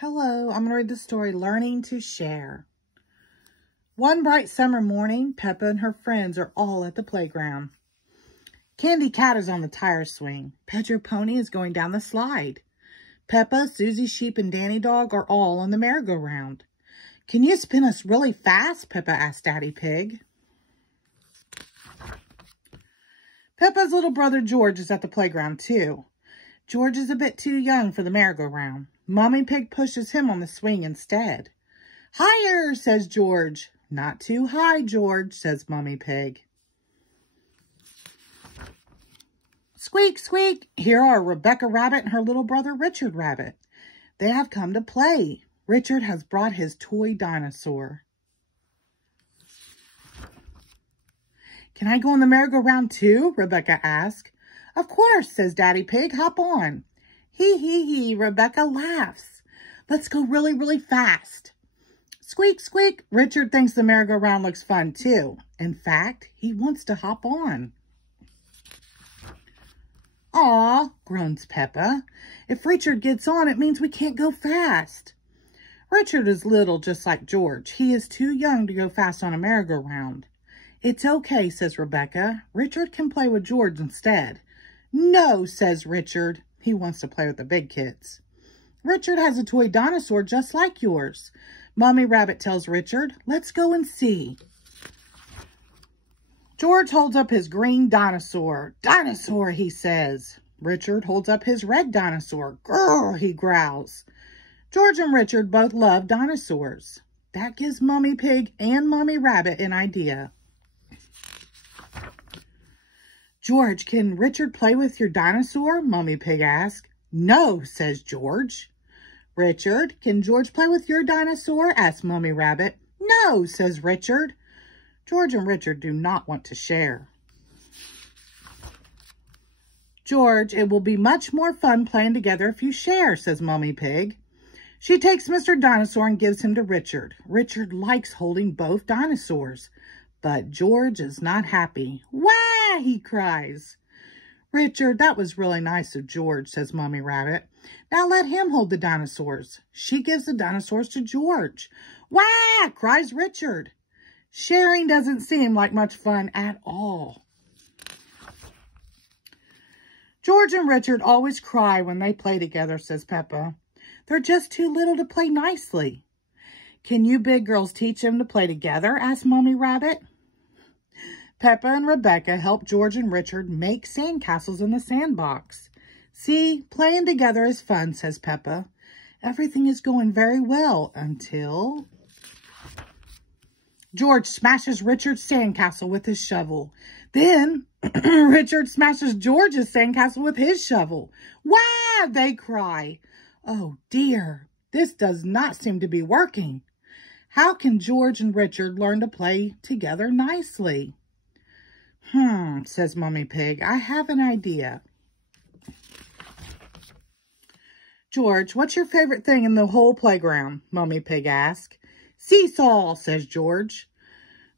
Hello, I'm going to read the story, Learning to Share. One bright summer morning, Peppa and her friends are all at the playground. Candy Cat is on the tire swing. Pedro Pony is going down the slide. Peppa, Susie Sheep, and Danny Dog are all on the merry-go-round. Can you spin us really fast? Peppa asked Daddy Pig. Peppa's little brother George is at the playground too. George is a bit too young for the merry-go-round. Mommy Pig pushes him on the swing instead. Higher, says George. Not too high, George, says Mommy Pig. Squeak, squeak. Here are Rebecca Rabbit and her little brother Richard Rabbit. They have come to play. Richard has brought his toy dinosaur. Can I go on the merry-go-round too? Rebecca asked. Of course, says Daddy Pig. Hop on. Hee, Rebecca laughs. Let's go really, really fast. Squeak, squeak. Richard thinks the merry-go-round looks fun too. In fact, he wants to hop on. Aw, groans Peppa. If Richard gets on, it means we can't go fast. Richard is little, just like George. He is too young to go fast on a merry-go-round. It's okay, says Rebecca. Richard can play with George instead. No, says Richard. He wants to play with the big kids. Richard has a toy dinosaur just like yours. Mommy Rabbit tells Richard, let's go and see. George holds up his green dinosaur. Dinosaur, he says. Richard holds up his red dinosaur. Grrr, he growls. George and Richard both love dinosaurs. That gives Mommy Pig and Mommy Rabbit an idea. George, can Richard play with your dinosaur? Mommy Pig asked. No, says George. Richard, can George play with your dinosaur? Asks Mommy Rabbit. No, says Richard. George and Richard do not want to share. George, it will be much more fun playing together if you share, says Mommy Pig. She takes Mr. Dinosaur and gives him to Richard. Richard likes holding both dinosaurs, but George is not happy. Wah! He cries. Richard, that was really nice of George, says Mommy Rabbit. Now let him hold the dinosaurs. She gives the dinosaurs to George. Wah! Cries Richard. Sharing doesn't seem like much fun at all. George and Richard always cry when they play together, says Peppa. They're just too little to play nicely. Can you big girls teach them to play together? Asked Mommy Rabbit. Peppa and Rebecca help George and Richard make sandcastles in the sandbox. See, playing together is fun, says Peppa. Everything is going very well until George smashes Richard's sandcastle with his shovel. Then Richard smashes George's sandcastle with his shovel. Wah! They cry. Oh dear, this does not seem to be working. How can George and Richard learn to play together nicely? Says Mommy Pig. I have an idea. George, what's your favorite thing in the whole playground? Mommy Pig asked. Seesaw, says George.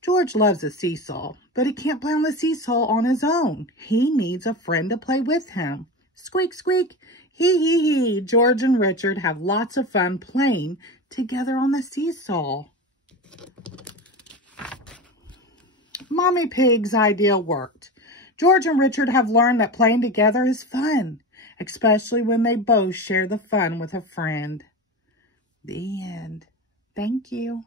George loves a seesaw, but he can't play on the seesaw on his own. He needs a friend to play with him. Squeak, squeak. Hee. George and Richard have lots of fun playing together on the seesaw. Mommy Pig's idea worked. George and Richard have learned that playing together is fun, especially when they both share the fun with a friend. The end. Thank you.